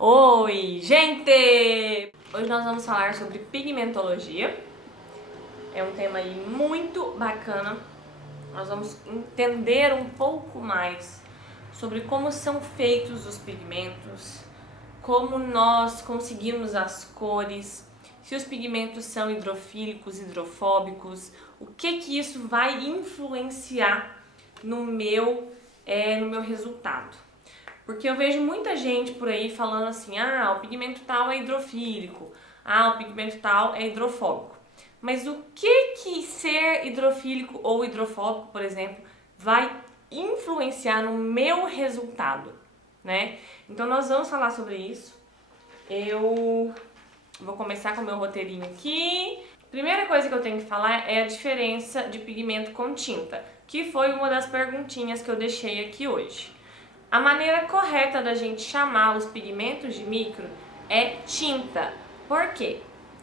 Oi, gente! Hoje nós vamos falar sobre pigmentologia. É um tema aí muito bacana. Nós vamos entender um pouco mais sobre como são feitos os pigmentos, como nós conseguimos as cores, se os pigmentos são hidrofílicos, hidrofóbicos, o que isso vai influenciar no meu resultado. Porque eu vejo muita gente por aí falando assim, o pigmento tal é hidrofílico, o pigmento tal é hidrofóbico. Mas o que ser hidrofílico ou hidrofóbico, por exemplo, vai influenciar no meu resultado, né? Então nós vamos falar sobre isso. Eu vou começar com o meu roteirinho aqui. Primeira coisa que eu tenho que falar é a diferença de pigmento com tinta, que foi uma das perguntinhas que eu deixei aqui hoje. A maneira correta da gente chamar os pigmentos de micro é tinta. Por quê?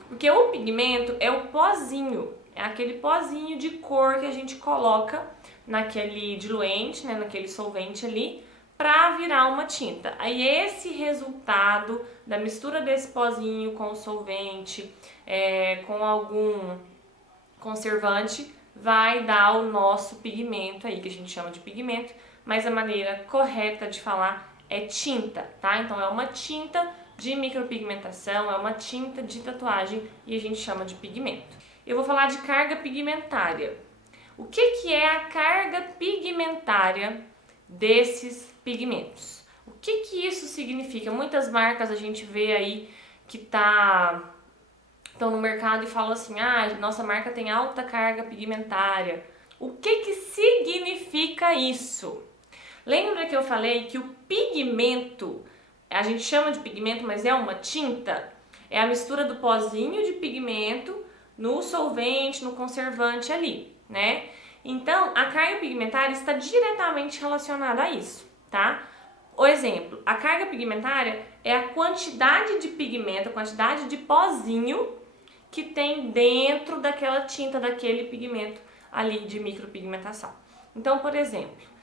Porque o pigmento é o pozinho, é aquele pozinho de cor que a gente coloca naquele diluente, né, naquele solvente ali, para virar uma tinta. Aí esse resultado da mistura desse pozinho com o solvente, com algum conservante, vai dar o nosso pigmento aí, que a gente chama de pigmento, mas a maneira correta de falar é tinta, tá? Então é uma tinta de micropigmentação, é uma tinta de tatuagem e a gente chama de pigmento. Eu vou falar de carga pigmentária. O que é a carga pigmentária desses pigmentos? O que isso significa? Muitas marcas a gente vê aí que estão no mercado e falam assim, nossa marca tem alta carga pigmentária. O que significa isso? Lembra que eu falei que o pigmento, a gente chama de pigmento, mas é uma tinta? É a mistura do pozinho de pigmento no solvente, no conservante ali, né? Então, a carga pigmentária está diretamente relacionada a isso, tá? O exemplo, a carga pigmentária é a quantidade de pigmento, a quantidade de pozinho que tem dentro daquela tinta, daquele pigmento ali de micropigmentação. Então, por exemplo,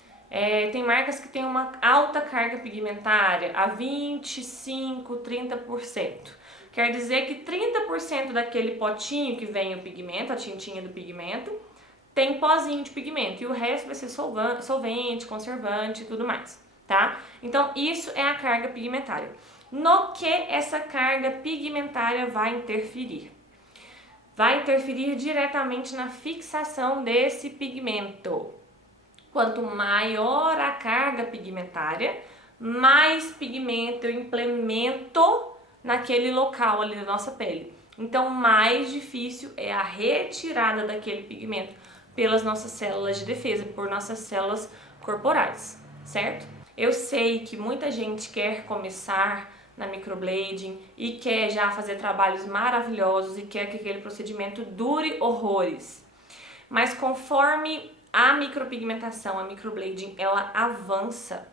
tem marcas que têm uma alta carga pigmentária, a 25, 30%. Quer dizer que 30% daquele potinho que vem o pigmento, a tintinha do pigmento, tem pozinho de pigmento e o resto vai ser solvente, conservante e tudo mais, tá? Então, isso é a carga pigmentária. No que essa carga pigmentária vai interferir? Vai interferir diretamente na fixação desse pigmento. Quanto maior a carga pigmentária, mais pigmento eu implemento naquele local ali da nossa pele. Então, mais difícil é a retirada daquele pigmento pelas nossas células de defesa, por nossas células corporais, certo? Eu sei que muita gente quer começar na microblading e quer já fazer trabalhos maravilhosos e quer que aquele procedimento dure horrores. Mas conforme a micropigmentação, a microblading, ela avança,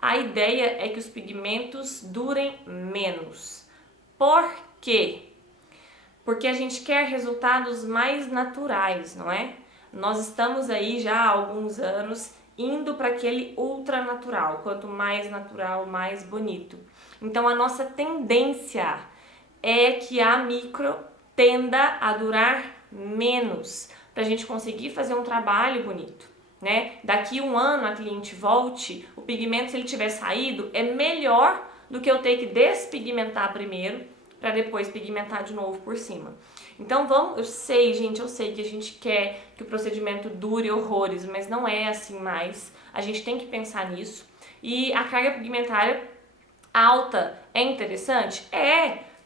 a ideia é que os pigmentos durem menos. Por quê? Porque a gente quer resultados mais naturais, não é? Nós estamos aí já há alguns anos indo para aquele ultra natural. Quanto mais natural, mais bonito. Então a nossa tendência é que a micro tenda a durar menos, para a gente conseguir fazer um trabalho bonito, né? Daqui um ano a cliente volte, o pigmento, se ele tiver saído, é melhor do que eu ter que despigmentar primeiro para depois pigmentar de novo por cima. Então eu sei, gente, eu sei que a gente quer que o procedimento dure horrores, mas não é assim mais. A gente tem que pensar nisso. E a carga pigmentária alta é interessante?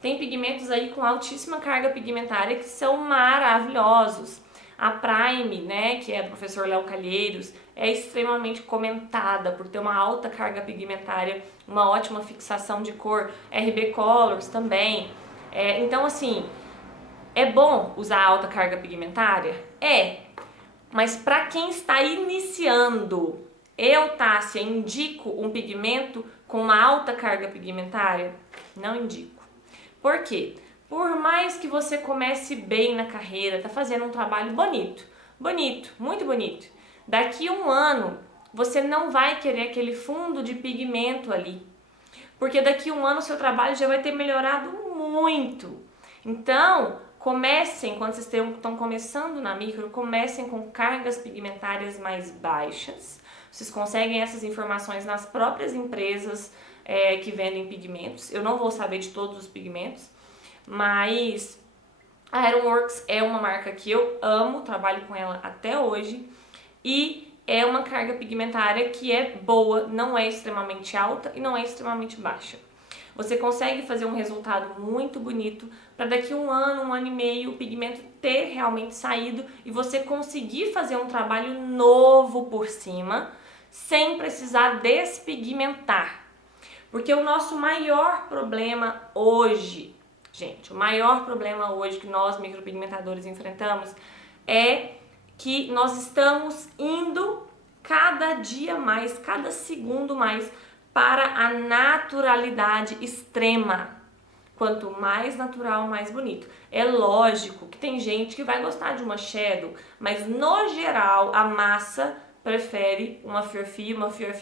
Tem pigmentos aí com altíssima carga pigmentária que são maravilhosos. A Prime, né, que é do professor Léo Calheiros, é extremamente comentada por ter uma alta carga pigmentária, uma ótima fixação de cor. RB Colors também. Então, assim, é bom usar alta carga pigmentária? Mas para quem está iniciando, eu, Tássia, indico um pigmento com uma alta carga pigmentária? Não indico. Por quê? Por mais que você comece bem na carreira, tá fazendo um trabalho bonito, muito bonito, daqui a um ano você não vai querer aquele fundo de pigmento ali. porque daqui a um ano o seu trabalho já vai ter melhorado muito. Então, comecem, quando vocês estão começando na micro, comecem com cargas pigmentárias mais baixas. Vocês conseguem essas informações nas próprias empresas que vendem pigmentos. Eu não vou saber de todos os pigmentos, mas a Ironworks é uma marca que eu amo, trabalho com ela até hoje, e é uma carga pigmentária que é boa, não é extremamente alta e não é extremamente baixa. Você consegue fazer um resultado muito bonito para daqui a um ano e meio, o pigmento ter realmente saído e você conseguir fazer um trabalho novo por cima, sem precisar despigmentar. Porque o nosso maior problema hoje, gente, o maior problema hoje que nós micropigmentadores enfrentamos é que nós estamos indo cada dia mais, cada segundo mais para a naturalidade extrema. Quanto mais natural, mais bonito. É lógico que tem gente que vai gostar de uma shadow, mas no geral a massa prefere uma fior-fio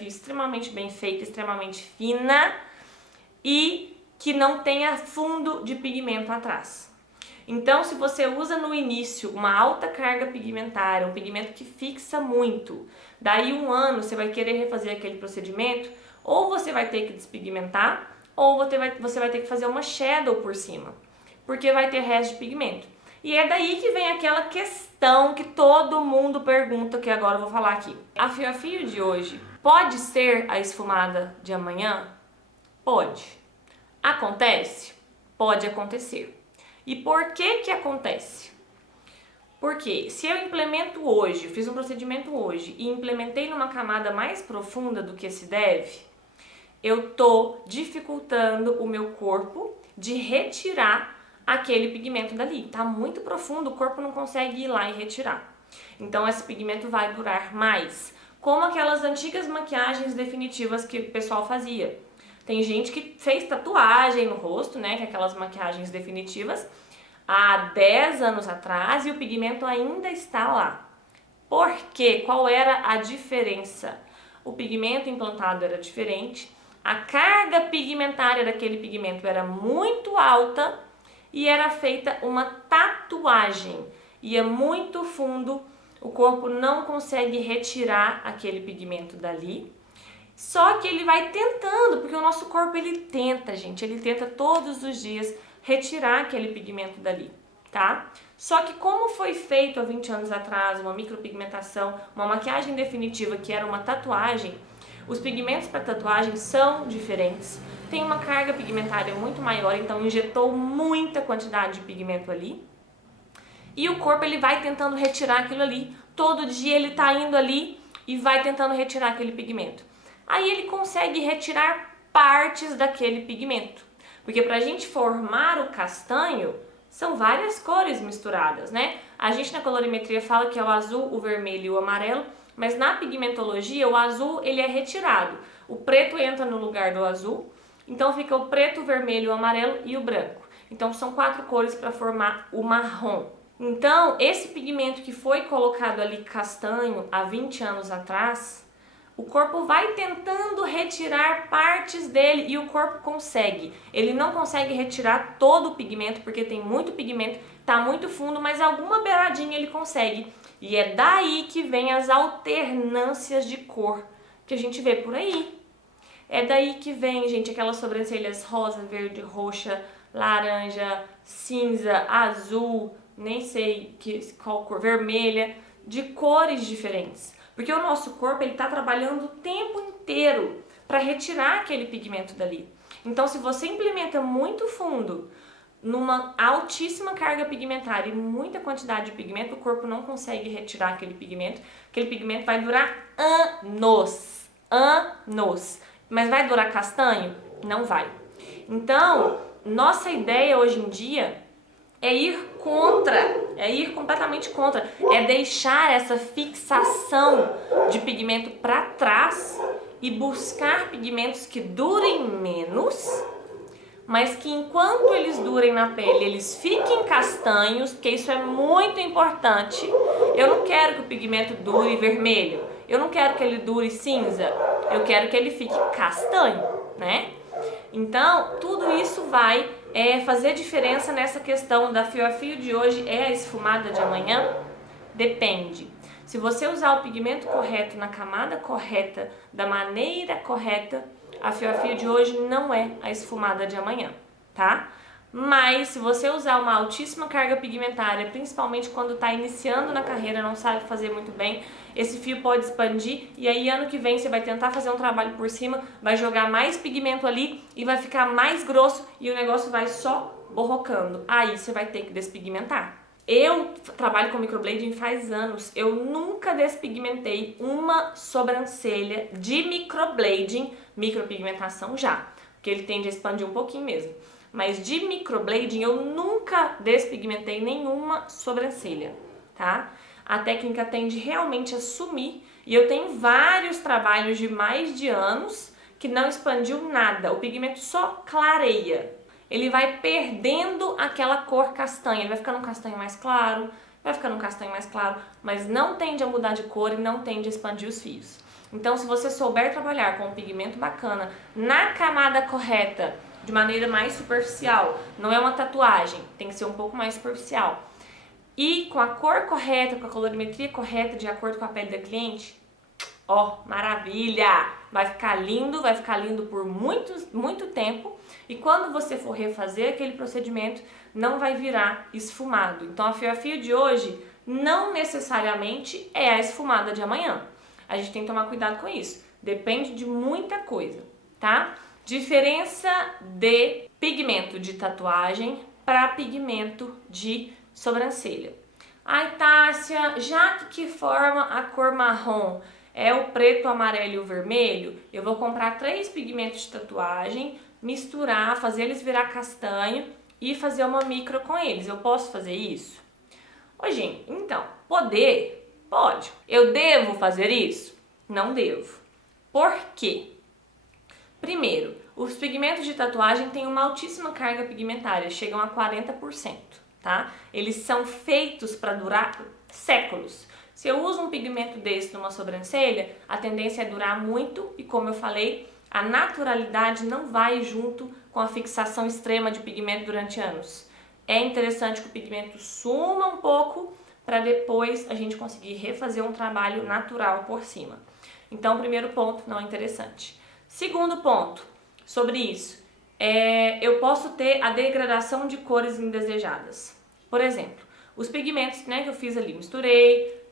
extremamente bem feita, extremamente fina e que não tenha fundo de pigmento atrás. Então, se você usa no início uma alta carga pigmentária, um pigmento que fixa muito, daí um ano você vai querer refazer aquele procedimento, ou você vai ter que despigmentar, ou você vai ter que fazer uma shadow por cima, porque vai ter resto de pigmento. E é daí que vem aquela questão que todo mundo pergunta, que agora eu vou falar aqui. A fio-a-fio de hoje pode ser a esfumada de amanhã? Pode. Acontece? Pode acontecer. E por que que acontece? Porque se eu implemento hoje, fiz um procedimento hoje e implementei numa camada mais profunda do que se deve, eu tô dificultando o meu corpo de retirar aquele pigmento dali. Tá muito profundo, o corpo não consegue ir lá e retirar. Então esse pigmento vai durar mais. Como aquelas antigas maquiagens definitivas que o pessoal fazia. Tem gente que fez tatuagem no rosto, né, que é aquelas maquiagens definitivas, há 10 anos atrás e o pigmento ainda está lá. Por quê? Qual era a diferença? O pigmento implantado era diferente, a carga pigmentária daquele pigmento era muito alta e era feita uma tatuagem. Ia muito fundo, o corpo não consegue retirar aquele pigmento dali. Só que ele vai tentando, porque o nosso corpo ele tenta, gente, ele tenta todos os dias retirar aquele pigmento dali, tá? Só que como foi feito há 20 anos atrás, uma micropigmentação, uma maquiagem definitiva que era uma tatuagem, os pigmentos para tatuagem são diferentes, tem uma carga pigmentária muito maior, então injetou muita quantidade de pigmento ali, e o corpo ele vai tentando retirar aquilo ali, todo dia ele tá indo ali e vai tentando retirar aquele pigmento. Aí ele consegue retirar partes daquele pigmento. Porque para a gente formar o castanho, são várias cores misturadas, né? A gente na colorimetria fala que é o azul, o vermelho e o amarelo, mas na pigmentologia o azul ele é retirado. O preto entra no lugar do azul, então fica o preto, o vermelho, o amarelo e o branco. Então são 4 cores para formar o marrom. Então esse pigmento que foi colocado ali castanho há 20 anos atrás, o corpo vai tentando retirar partes dele e o corpo consegue. Ele não consegue retirar todo o pigmento porque tem muito pigmento, tá muito fundo, mas alguma beiradinha ele consegue. E é daí que vem as alternâncias de cor que a gente vê por aí. É daí que vem, gente, aquelas sobrancelhas rosa, verde, roxa, laranja, cinza, azul, nem sei qual cor, vermelha, de cores diferentes. Porque o nosso corpo ele está trabalhando o tempo inteiro para retirar aquele pigmento dali. Então, se você implementa muito fundo, numa altíssima carga pigmentária e muita quantidade de pigmento, o corpo não consegue retirar aquele pigmento vai durar anos, anos. Mas vai durar castanho? Não vai. Então, nossa ideia hoje em dia é ir contra, é ir completamente contra, é deixar essa fixação de pigmento para trás e buscar pigmentos que durem menos, mas que enquanto eles durem na pele, eles fiquem castanhos, porque isso é muito importante. Eu não quero que o pigmento dure vermelho, eu não quero que ele dure cinza, eu quero que ele fique castanho, né? Então, tudo isso vai fazer diferença nessa questão da fio a fio de hoje é a esfumada de amanhã? Depende. Se você usar o pigmento correto na camada correta, da maneira correta, a fio de hoje não é a esfumada de amanhã, tá? Mas se você usar uma altíssima carga pigmentária, principalmente quando está iniciando na carreira, não sabe fazer muito bem, esse fio pode expandir e aí ano que vem você vai tentar fazer um trabalho por cima, vai jogar mais pigmento ali e vai ficar mais grosso e o negócio vai só borrocando. Aí você vai ter que despigmentar. Eu trabalho com microblading faz anos, eu nunca despigmentei uma sobrancelha de microblading, micropigmentação já, porque ele tende a expandir um pouquinho mesmo. Mas de microblading eu nunca despigmentei nenhuma sobrancelha, tá? A técnica tende realmente a sumir e eu tenho vários trabalhos de mais de anos que não expandiu nada, o pigmento só clareia. Ele vai perdendo aquela cor castanha, ele vai ficando um castanho mais claro, mas não tende a mudar de cor e não tende a expandir os fios. Então, se você souber trabalhar com um pigmento bacana na camada correta, de maneira mais superficial, não é uma tatuagem, tem que ser um pouco mais superficial, e com a cor correta, com a colorimetria correta, de acordo com a pele da cliente, ó, maravilha! Vai ficar lindo por muito tempo. E quando você for refazer aquele procedimento, não vai virar esfumado. Então a fio de hoje não necessariamente é a esfumada de amanhã. A gente tem que tomar cuidado com isso. Depende de muita coisa, tá? Diferença de pigmento de tatuagem para pigmento de sobrancelha. Ai, Tássia, já que forma a cor marrom é o preto, o amarelo e o vermelho, eu vou comprar 3 pigmentos de tatuagem, misturar, fazer eles virar castanho e fazer uma micro com eles. Eu posso fazer isso? Ô, gente, então, poder? Pode. Eu devo fazer isso? Não devo. Por quê? Primeiro, os pigmentos de tatuagem têm uma altíssima carga pigmentária, chegam a 40%, tá? Eles são feitos para durar séculos. Se eu uso um pigmento desse numa sobrancelha, a tendência é durar muito e, como eu falei, a naturalidade não vai junto com a fixação extrema de pigmento durante anos. É interessante que o pigmento suma um pouco para depois a gente conseguir refazer um trabalho natural por cima. Então, primeiro ponto, não é interessante. Segundo ponto sobre isso, eu posso ter a degradação de cores indesejadas. Por exemplo, os pigmentos, né, que eu fiz ali, misturei,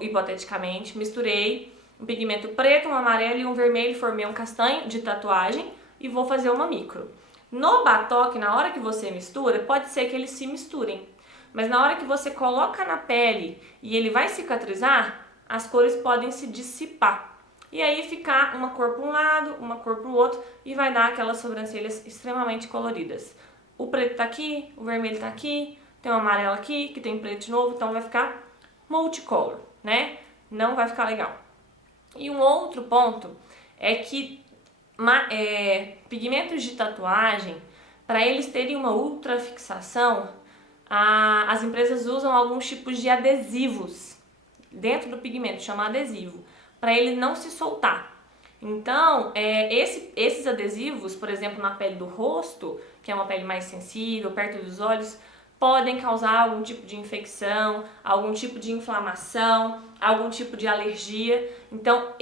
hipoteticamente, misturei um pigmento preto, um amarelo e um vermelho, formei um castanho de tatuagem e vou fazer uma micro. No batoque, na hora que você mistura, pode ser que eles se misturem, mas na hora que você coloca na pele e ele vai cicatrizar, as cores podem se dissipar. E aí ficar uma cor para um lado, uma cor para o outro e vai dar aquelas sobrancelhas extremamente coloridas. O preto tá aqui, o vermelho tá aqui, tem um amarelo aqui, que tem preto de novo, então vai ficar multicolor, né? Não vai ficar legal. E um outro ponto é que pigmentos de tatuagem, para eles terem uma ultra fixação, as empresas usam alguns tipos de adesivos dentro do pigmento, chama adesivo, para ele não se soltar. Então, esses adesivos, por exemplo, na pele do rosto, que é uma pele mais sensível, perto dos olhos, podem causar algum tipo de infecção, algum tipo de inflamação, algum tipo de alergia. Então,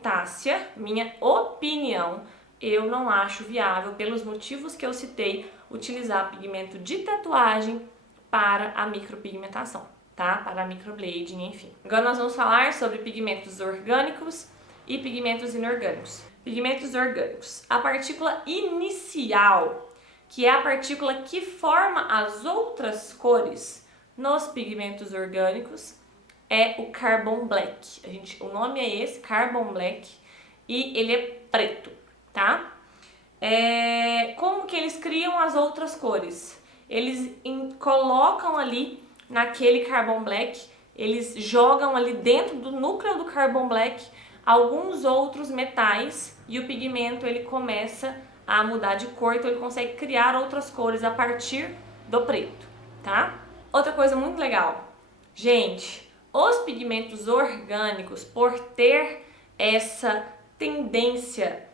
Tássia, minha opinião, eu não acho viável, pelos motivos que eu citei, utilizar pigmento de tatuagem para a micropigmentação, tá? Para a microblading, enfim. Agora nós vamos falar sobre pigmentos orgânicos e pigmentos inorgânicos. Pigmentos orgânicos. A partícula inicial, que é a partícula que forma as outras cores nos pigmentos orgânicos, é o Carbon Black. O nome é esse, Carbon Black, e ele é preto, tá? Como que eles criam as outras cores? Eles colocam ali naquele Carbon Black, eles jogam ali dentro do núcleo do Carbon Black alguns outros metais e o pigmento ele começa a mudar de cor, então ele consegue criar outras cores a partir do preto, tá? Outra coisa muito legal, gente, os pigmentos orgânicos, por ter essa tendência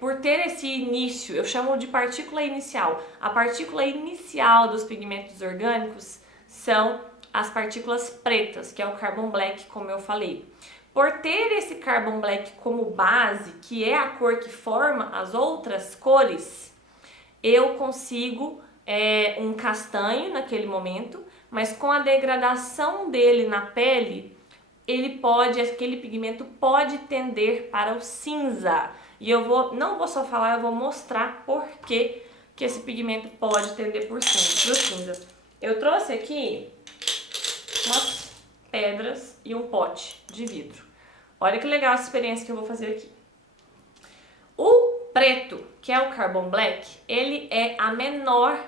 por ter esse início, eu chamo de partícula inicial. A partícula inicial dos pigmentos orgânicos são as partículas pretas, que é o carbon black, como eu falei. Por ter esse carbon black como base, que é a cor que forma as outras cores, eu consigo um castanho naquele momento, mas com a degradação dele na pele, aquele pigmento pode tender para o cinza. E não vou só falar, eu vou mostrar por que esse pigmento pode tender pro cinza. Eu trouxe aqui umas pedras e um pote de vidro. Olha que legal essa experiência que eu vou fazer aqui. O preto, que é o carbon black, ele é a menor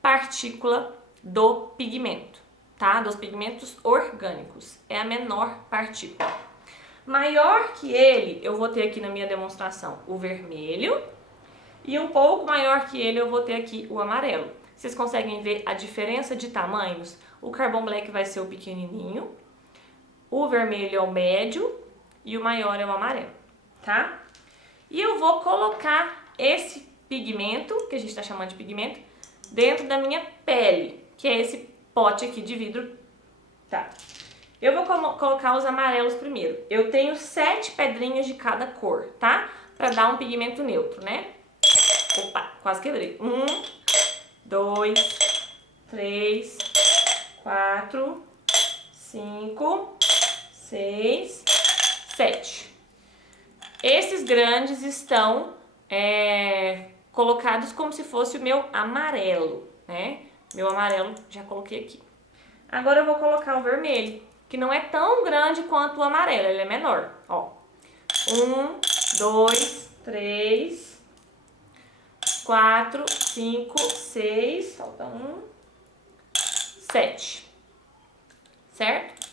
partícula do pigmento, tá? Dos pigmentos orgânicos, é a menor partícula. Maior que ele, eu vou ter aqui na minha demonstração o vermelho, e um pouco maior que ele eu vou ter aqui o amarelo. Vocês conseguem ver a diferença de tamanhos? O carbon black vai ser o pequenininho, o vermelho é o médio e o maior é o amarelo, tá? E eu vou colocar esse pigmento, que a gente está chamando de pigmento, dentro da minha pele, que é esse pote aqui de vidro, tá? Eu vou colocar os amarelos primeiro. Eu tenho 7 pedrinhas de cada cor, tá? Pra dar um pigmento neutro, né? Opa, quase quebrei. 1, 2, 3, 4, 5, 6, 7. Esses grandes estão colocados como se fosse o meu amarelo, né? Meu amarelo já coloquei aqui. Agora eu vou colocar o vermelho, que não é tão grande quanto o amarelo, ele é menor, ó. 1, 2, 3, 4, 5, 6, falta 1, 7, certo?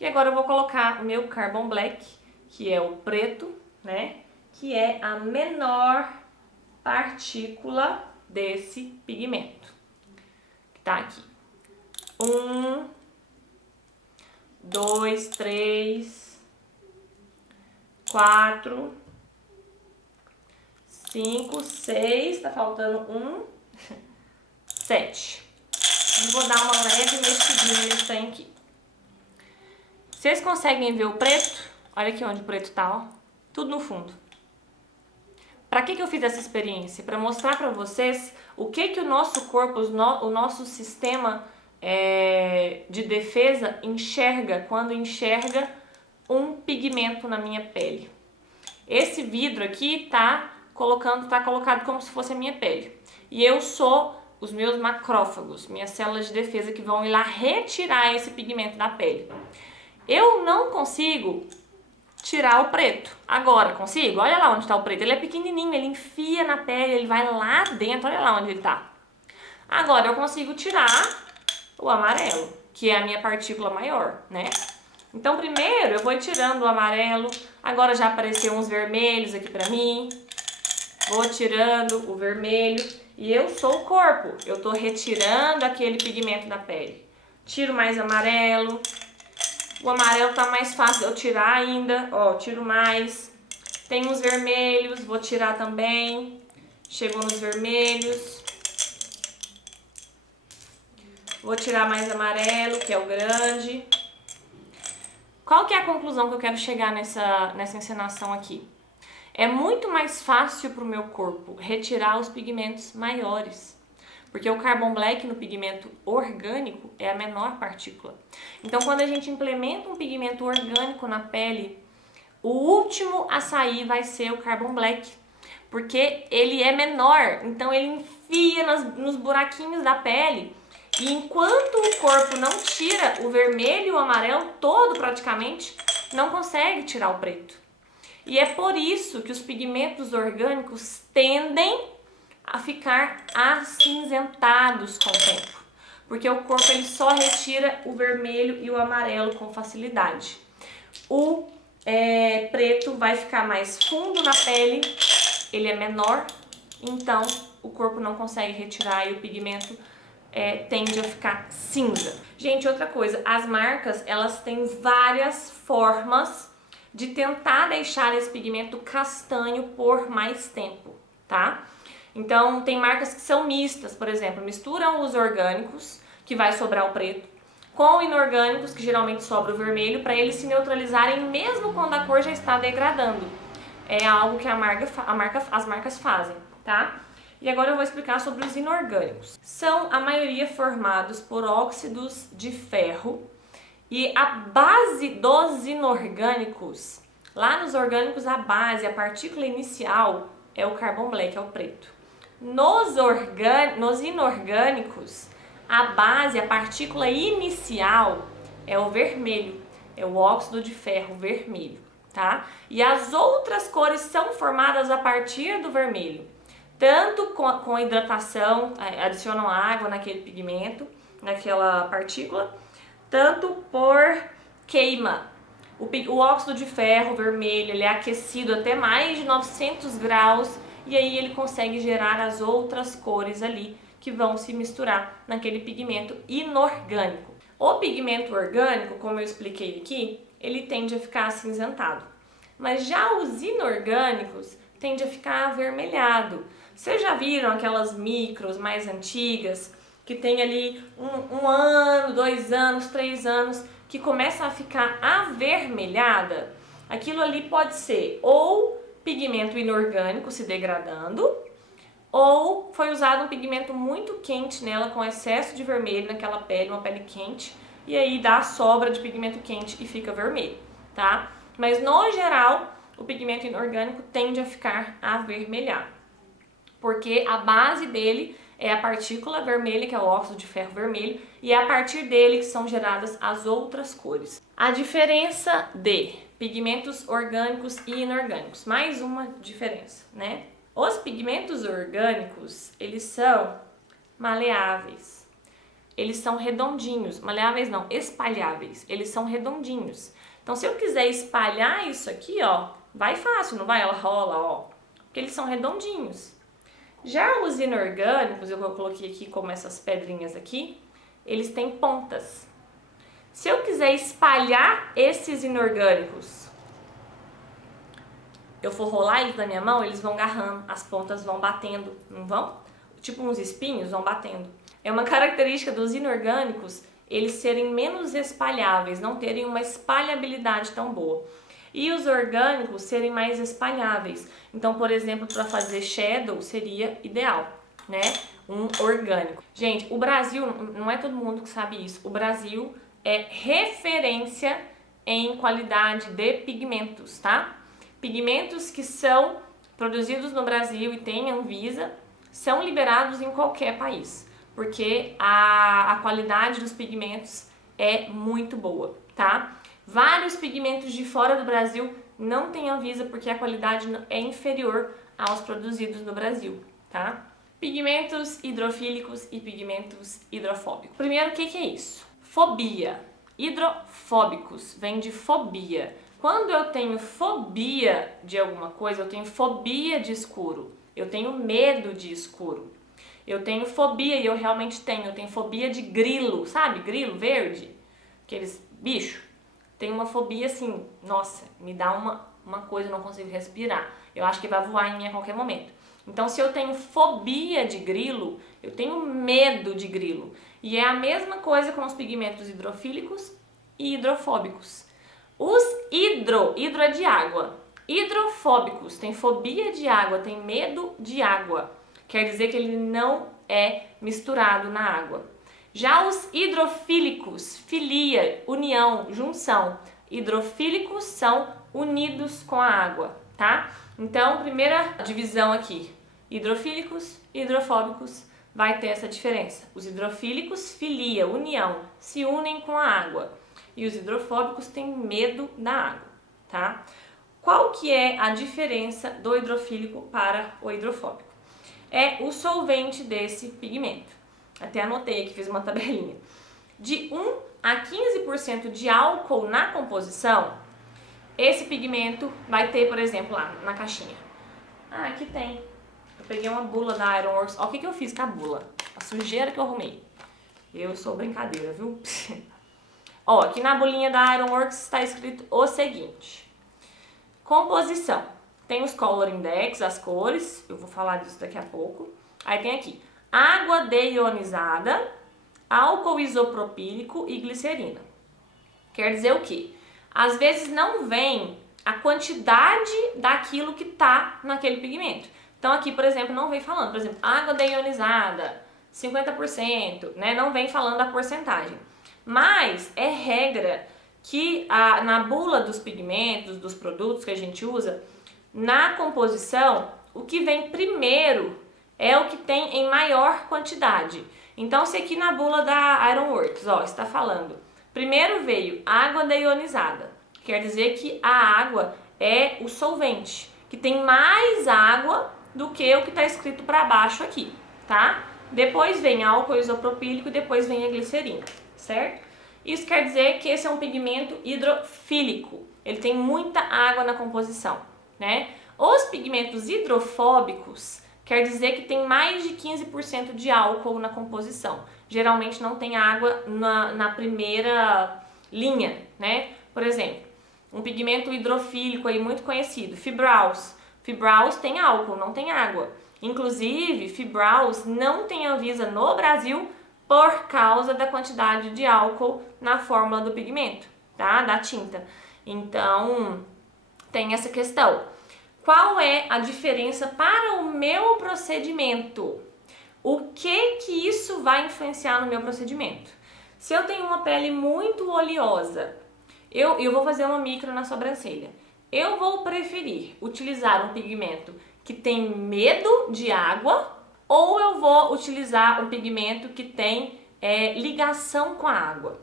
E agora eu vou colocar o meu carbon black, que é o preto, né? Que é a menor partícula desse pigmento, que tá aqui. 1, 2, 3, 4, 5, 6, tá faltando 1, 7. E vou dar uma leve mexidinha nesse trem aqui. Vocês conseguem ver o preto? Olha aqui onde o preto tá, ó. Tudo no fundo. Pra que eu fiz essa experiência? Pra mostrar pra vocês o que o nosso corpo, o nosso sistema de defesa enxerga quando enxerga um pigmento na minha pele. Esse vidro aqui tá colocado como se fosse a minha pele. E eu sou os meus macrófagos, minhas células de defesa que vão ir lá retirar esse pigmento da pele. Eu não consigo tirar o preto. Agora, consigo? Olha lá onde está o preto. Ele é pequenininho, ele enfia na pele, ele vai lá dentro, olha lá onde ele tá. Agora eu consigo tirar o amarelo, que é a minha partícula maior, né? Então primeiro eu vou tirando o amarelo, agora já apareceu uns vermelhos aqui pra mim. Vou tirando o vermelho e eu sou o corpo, eu tô retirando aquele pigmento da pele. Tiro mais amarelo. O amarelo tá mais fácil eu tirar ainda, ó, tiro mais. Tem uns vermelhos, vou tirar também. Chegou nos vermelhos. Vou tirar mais amarelo, que é o grande. Qual que é a conclusão que eu quero chegar nessa encenação aqui? É muito mais fácil para o meu corpo retirar os pigmentos maiores. Porque o carbon black no pigmento orgânico é a menor partícula. Então, quando a gente implementa um pigmento orgânico na pele, o último a sair vai ser o carbon black. Porque ele é menor, então ele enfia nos buraquinhos da pele. E enquanto o corpo não tira o vermelho e o amarelo todo praticamente, não consegue tirar o preto. E é por isso que os pigmentos orgânicos tendem a ficar acinzentados com o tempo. Porque o corpo ele só retira o vermelho e o amarelo com facilidade. O preto vai ficar mais fundo na pele, ele é menor, então o corpo não consegue retirar e o pigmento tende a ficar cinza. Gente, outra coisa, as marcas elas têm várias formas de tentar deixar esse pigmento castanho por mais tempo, tá? Então, tem marcas que são mistas, por exemplo, misturam os orgânicos, que vai sobrar o preto, com inorgânicos, que geralmente sobra o vermelho, para eles se neutralizarem mesmo quando a cor já está degradando. É algo que as marcas fazem, tá? E agora eu vou explicar sobre os inorgânicos. São a maioria formados por óxidos de ferro e a base dos inorgânicos, lá nos orgânicos a base, a partícula inicial é o carbon black, é o preto. Nos inorgânicos, a base, a partícula inicial é o vermelho, é o óxido de ferro vermelho, tá? E as outras cores são formadas a partir do vermelho, tanto com a hidratação, adicionam água naquele pigmento, naquela partícula, tanto por queima. O óxido de ferro vermelho, ele é aquecido até mais de 900 graus e aí ele consegue gerar as outras cores ali que vão se misturar naquele pigmento inorgânico. O pigmento orgânico, como eu expliquei aqui, ele tende a ficar acinzentado, mas já os inorgânicos tende a ficar avermelhado. Vocês já viram aquelas micros mais antigas que tem ali um ano, 2 anos, 3 anos, que começa a ficar avermelhada? Aquilo ali pode ser ou pigmento inorgânico se degradando, ou foi usado um pigmento muito quente nela, com excesso de vermelho naquela pele, uma pele quente, e aí dá a sobra de pigmento quente e fica vermelho, tá? Mas no geral, o pigmento inorgânico tende a ficar avermelhado, porque a base dele é a partícula vermelha, que é o óxido de ferro vermelho, e é a partir dele que são geradas as outras cores. A diferença de pigmentos orgânicos e inorgânicos, mais uma diferença, né? Os pigmentos orgânicos, eles são maleáveis, eles são redondinhos, maleáveis não, espalháveis, eles são redondinhos. Então, se eu quiser espalhar isso aqui, ó, vai fácil, não vai? Ela rola, ó, porque eles são redondinhos. Já os inorgânicos, eu coloquei aqui como essas pedrinhas aqui, eles têm pontas. Se eu quiser espalhar esses inorgânicos, eu for rolar eles na minha mão, eles vão agarrando, as pontas vão batendo, não vão? Tipo uns espinhos vão batendo. É uma característica dos inorgânicos eles serem menos espalháveis, não terem uma espalhabilidade tão boa. E os orgânicos serem mais espalháveis. Então, por exemplo, para fazer shadow seria ideal, né? Um orgânico. Gente, o Brasil, não é todo mundo que sabe isso, o Brasil é referência em qualidade de pigmentos, tá? Pigmentos que são produzidos no Brasil e têm Anvisa são liberados em qualquer país, porque a qualidade dos pigmentos é muito boa, tá? Vários pigmentos de fora do Brasil não têm Anvisa porque a qualidade é inferior aos produzidos no Brasil, tá? Pigmentos hidrofílicos e pigmentos hidrofóbicos. Primeiro, o que é isso? Fobia. Hidrofóbicos vem de fobia. Quando eu tenho fobia de alguma coisa, eu tenho fobia de escuro, eu tenho medo de escuro. Eu tenho fobia, e eu realmente tenho, eu tenho fobia de grilo, sabe? Grilo verde, aqueles bichos. Tenho uma fobia assim, nossa, me dá uma coisa, eu não consigo respirar. Eu acho que vai voar em mim a qualquer momento. Então, se eu tenho fobia de grilo, eu tenho medo de grilo. E é a mesma coisa com os pigmentos hidrofílicos e hidrofóbicos. Os hidro é de água. Hidrofóbicos, tem fobia de água, tem medo de água. Quer dizer que ele não é misturado na água. Já os hidrofílicos, filia, união, junção. Hidrofílicos são unidos com a água, tá? Então, primeira divisão aqui. Hidrofílicos, hidrofóbicos, vai ter essa diferença. Os hidrofílicos, filia, união, se unem com a água. E os hidrofóbicos têm medo da água, tá? Qual que é a diferença do hidrofílico para o hidrofóbico? É o solvente desse pigmento. Até anotei aqui, fiz uma tabelinha. De 1 a 15% de álcool na composição, esse pigmento vai ter, por exemplo, lá na caixinha. Ah, aqui tem. Eu peguei uma bula da Ironworks. Olha o que eu fiz com a bula. A sujeira que eu arrumei. Eu sou brincadeira, viu? Ó, aqui na bolinha da Ironworks está escrito o seguinte. Composição. Tem os Color Index, as cores, eu vou falar disso daqui a pouco. Aí tem aqui, água deionizada, álcool isopropílico e glicerina. Quer dizer o quê? Às vezes não vem a quantidade daquilo que tá naquele pigmento. Então aqui, por exemplo, não vem falando, por exemplo, água deionizada, 50%, né? Não vem falando a porcentagem. Mas é regra que na bula dos pigmentos, dos produtos que a gente usa, na composição, o que vem primeiro é o que tem em maior quantidade. Então, se aqui na bula da Ironworks, ó, está falando, primeiro veio água deionizada, quer dizer que a água é o solvente, que tem mais água do que o que está escrito para baixo aqui, tá? Depois vem álcool isopropílico e depois vem a glicerina, certo? Isso quer dizer que esse é um pigmento hidrofílico, ele tem muita água na composição, né? Os pigmentos hidrofóbicos quer dizer que tem mais de 15% de álcool na composição. Geralmente não tem água na primeira linha, né? Por exemplo, um pigmento hidrofílico aí muito conhecido, Fibrous. Fibrous tem álcool, não tem água. Inclusive, Fibrous não tem Anvisa no Brasil por causa da quantidade de álcool na fórmula do pigmento, tá? Da tinta. Então, tem essa questão. Qual é a diferença para o meu procedimento? O que isso vai influenciar no meu procedimento? Se eu tenho uma pele muito oleosa, eu vou fazer uma micro na sobrancelha. Eu vou preferir utilizar um pigmento que tem medo de água ou eu vou utilizar um pigmento que tem ligação com a água?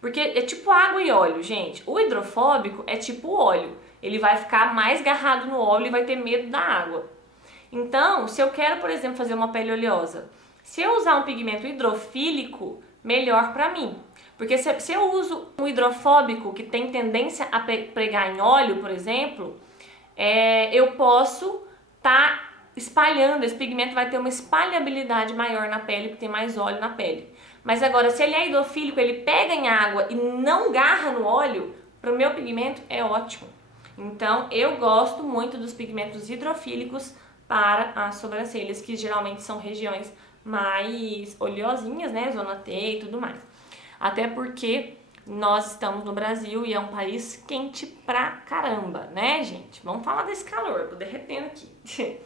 Porque é tipo água e óleo, gente. O hidrofóbico é tipo óleo. Ele vai ficar mais agarrado no óleo e vai ter medo da água. Então, se eu quero, por exemplo, fazer uma pele oleosa, se eu usar um pigmento hidrofílico, melhor pra mim. Porque se eu uso um hidrofóbico que tem tendência a pregar em óleo, por exemplo, eu posso estar espalhando, esse pigmento vai ter uma espalhabilidade maior na pele, porque tem mais óleo na pele. Mas agora, se ele é hidrofílico, ele pega em água e não garra no óleo, para o meu pigmento é ótimo. Então, eu gosto muito dos pigmentos hidrofílicos para as sobrancelhas, que geralmente são regiões mais oleosinhas, né? Zona T e tudo mais. Até porque nós estamos no Brasil e é um país quente pra caramba, né, gente? Vamos falar desse calor, tô derretendo aqui.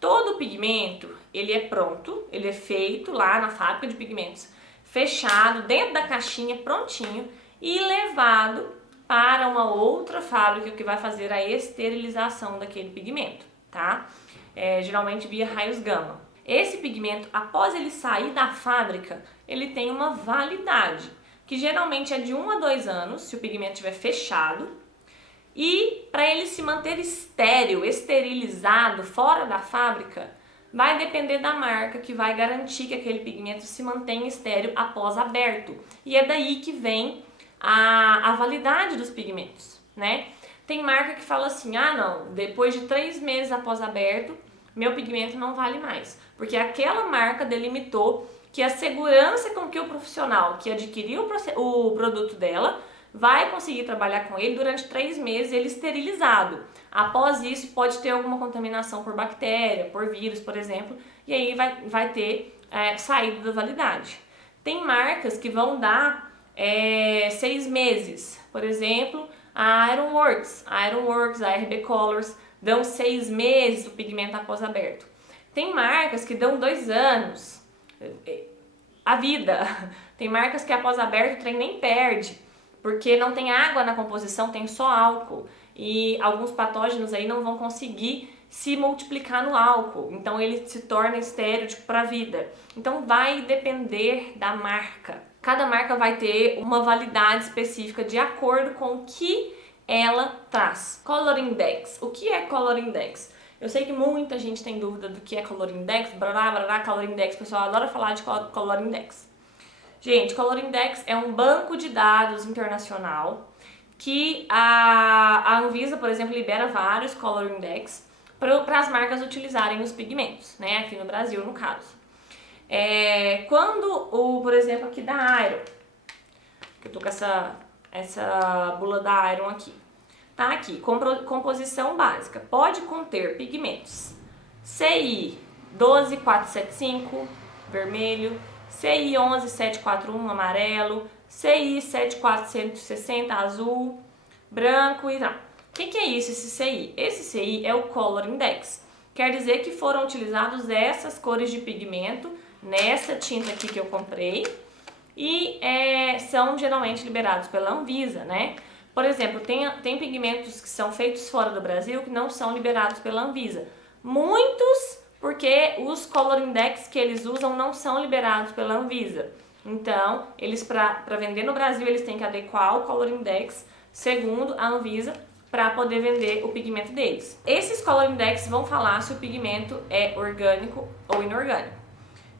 Todo pigmento, ele é pronto, ele é feito lá na fábrica de pigmentos, fechado, dentro da caixinha, prontinho, e levado para uma outra fábrica que vai fazer a esterilização daquele pigmento, tá? Geralmente via raios gama. Esse pigmento, após ele sair da fábrica, ele tem uma validade, que geralmente é de 1 a 2 anos, se o pigmento estiver fechado, e para ele se manter estéril, esterilizado, fora da fábrica, vai depender da marca que vai garantir que aquele pigmento se mantenha estéril após aberto. E é daí que vem a validade dos pigmentos, né? Tem marca que fala assim, ah não, depois de 3 meses após aberto, meu pigmento não vale mais. Porque aquela marca delimitou que a segurança com que o profissional que adquiriu o produto dela vai conseguir trabalhar com ele durante 3 meses, ele esterilizado. Após isso, pode ter alguma contaminação por bactéria, por vírus, por exemplo, e aí vai ter saída da validade. Tem marcas que vão dar 6 meses, por exemplo, a Ironworks, a RB Colors, dão 6 meses o pigmento após aberto. Tem marcas que dão 2 anos, a vida. Tem marcas que após aberto o trem nem perde, porque não tem água na composição, tem só álcool. E alguns patógenos aí não vão conseguir se multiplicar no álcool, então ele se torna estéril para a vida. Então vai depender da marca. Cada marca vai ter uma validade específica de acordo com o que ela traz. Color Index. O que é Color Index? Eu sei que muita gente tem dúvida do que é Color Index, Color Index, o pessoal adora falar de Color Index. Gente, Color Index é um banco de dados internacional que a Anvisa, por exemplo, libera vários Color Index para as marcas utilizarem os pigmentos, né? Aqui no Brasil, no caso. Por exemplo, aqui da Iron, que eu tô com essa bula da Iron aqui. Tá aqui, composição básica. Pode conter pigmentos CI 12475, vermelho, CI 11741, amarelo, CI 7460, azul, branco e tal. O que é isso, esse CI? Esse CI é o Color Index. Quer dizer que foram utilizados essas cores de pigmento nessa tinta aqui que eu comprei e são geralmente liberados pela Anvisa, né? Por exemplo, tem pigmentos que são feitos fora do Brasil que não são liberados pela Anvisa. Muitos porque os Color Index que eles usam não são liberados pela Anvisa. Então, eles para vender no Brasil, eles têm que adequar o Color Index segundo a Anvisa para poder vender o pigmento deles. Esses Color Index vão falar se o pigmento é orgânico ou inorgânico.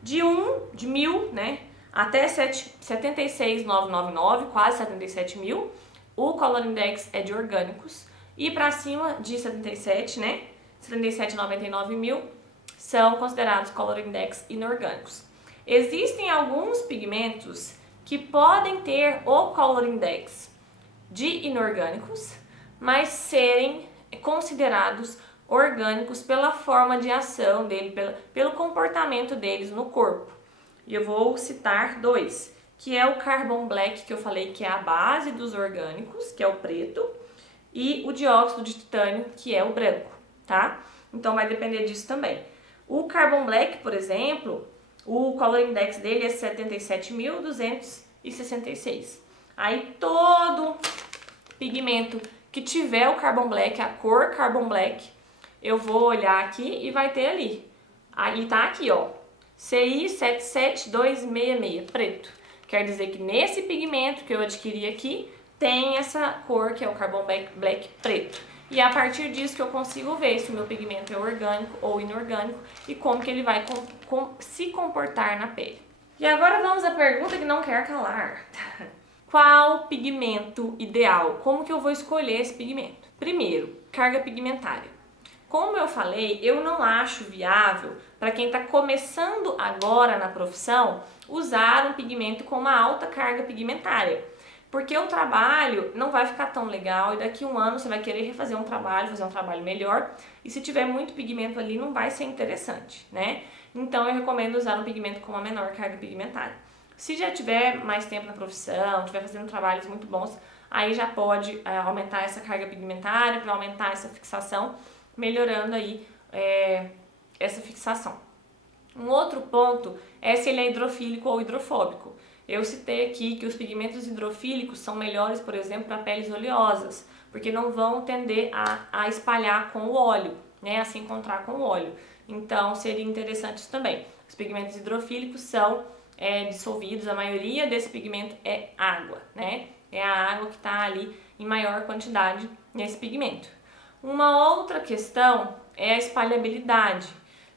De 1.000, né, até 76.999, quase 77 mil, o Color Index é de orgânicos. E para cima de 77, né, 77.99 mil, são considerados Color Index inorgânicos. Existem alguns pigmentos que podem ter o Color Index de inorgânicos, mas serem considerados orgânicos pela forma de ação dele, pelo comportamento deles no corpo. E eu vou citar dois, que é o Carbon Black, que eu falei que é a base dos orgânicos, que é o preto, e o dióxido de titânio, que é o branco, tá? Então vai depender disso também. O Carbon Black, por exemplo, o Color Index dele é 77.266. Aí todo pigmento que tiver o Carbon Black, a cor Carbon Black, eu vou olhar aqui e vai ter ali. Aí tá aqui, ó, CI 77266, preto. Quer dizer que nesse pigmento que eu adquiri aqui, tem essa cor que é o Carbon Black preto. E é a partir disso que eu consigo ver se o meu pigmento é orgânico ou inorgânico e como que ele vai se comportar na pele. E agora vamos à pergunta que não quer calar. Qual pigmento ideal? Como que eu vou escolher esse pigmento? Primeiro, carga pigmentária. Como eu falei, eu não acho viável para quem está começando agora na profissão usar um pigmento com uma alta carga pigmentária. Porque o trabalho não vai ficar tão legal e daqui a um ano você vai querer refazer um trabalho, fazer um trabalho melhor. E se tiver muito pigmento ali, não vai ser interessante, né? Então eu recomendo usar um pigmento com uma menor carga pigmentária. Se já tiver mais tempo na profissão, estiver fazendo trabalhos muito bons, aí já pode aumentar essa carga pigmentária para aumentar essa fixação, melhorando aí essa fixação. Um outro ponto é se ele é hidrofílico ou hidrofóbico. Eu citei aqui que os pigmentos hidrofílicos são melhores, por exemplo, para peles oleosas, porque não vão tender a espalhar com o óleo, né, a se encontrar com o óleo. Então, seria interessante isso também. Os pigmentos hidrofílicos são dissolvidos, a maioria desse pigmento é água, né? É a água que está ali em maior quantidade nesse pigmento. Uma outra questão é a espalhabilidade.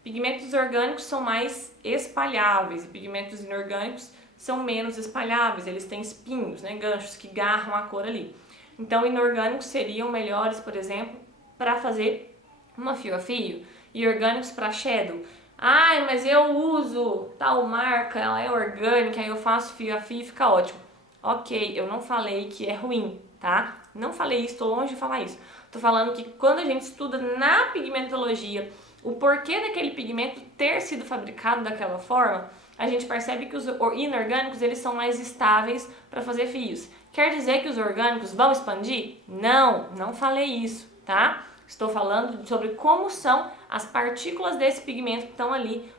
Pigmentos orgânicos são mais espalháveis e pigmentos inorgânicos são menos espalháveis, eles têm espinhos, né, ganchos que garram a cor ali. Então, inorgânicos seriam melhores, por exemplo, para fazer uma fio a fio e orgânicos para shadow. Ai, mas eu uso tal marca, ela é orgânica, aí eu faço fio a fio e fica ótimo. Ok, eu não falei que é ruim, tá? Não falei isso, tô longe de falar isso. Tô falando que quando a gente estuda na pigmentologia o porquê daquele pigmento ter sido fabricado daquela forma, a gente percebe que os inorgânicos eles são mais estáveis para fazer fios. Quer dizer que os orgânicos vão expandir? Não, não falei isso, tá? Estou falando sobre como são as partículas desse pigmento que estão ali,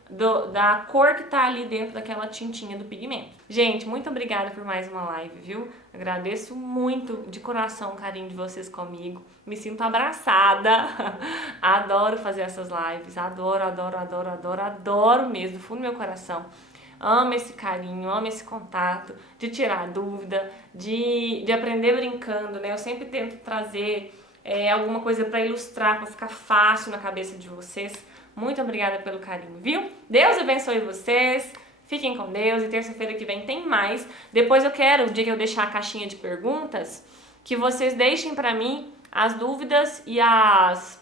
da cor que está ali dentro daquela tintinha do pigmento. Gente, muito obrigada por mais uma live, viu? Agradeço muito de coração o carinho de vocês comigo. Me sinto abraçada. Adoro fazer essas lives. Adoro, adoro, adoro, adoro, adoro mesmo, do fundo do meu coração. Amo esse carinho, amo esse contato, de tirar dúvida, de aprender brincando, né? Eu sempre tento trazer alguma coisa para ilustrar, para ficar fácil na cabeça de vocês. Muito obrigada pelo carinho, viu? Deus abençoe vocês, fiquem com Deus e terça-feira que vem tem mais. Depois eu quero, o dia que eu deixar a caixinha de perguntas, que vocês deixem para mim as dúvidas e as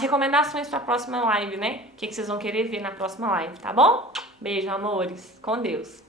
recomendações para a próxima live, né? O que vocês vão querer ver na próxima live, tá bom? Beijo, amores. Com Deus.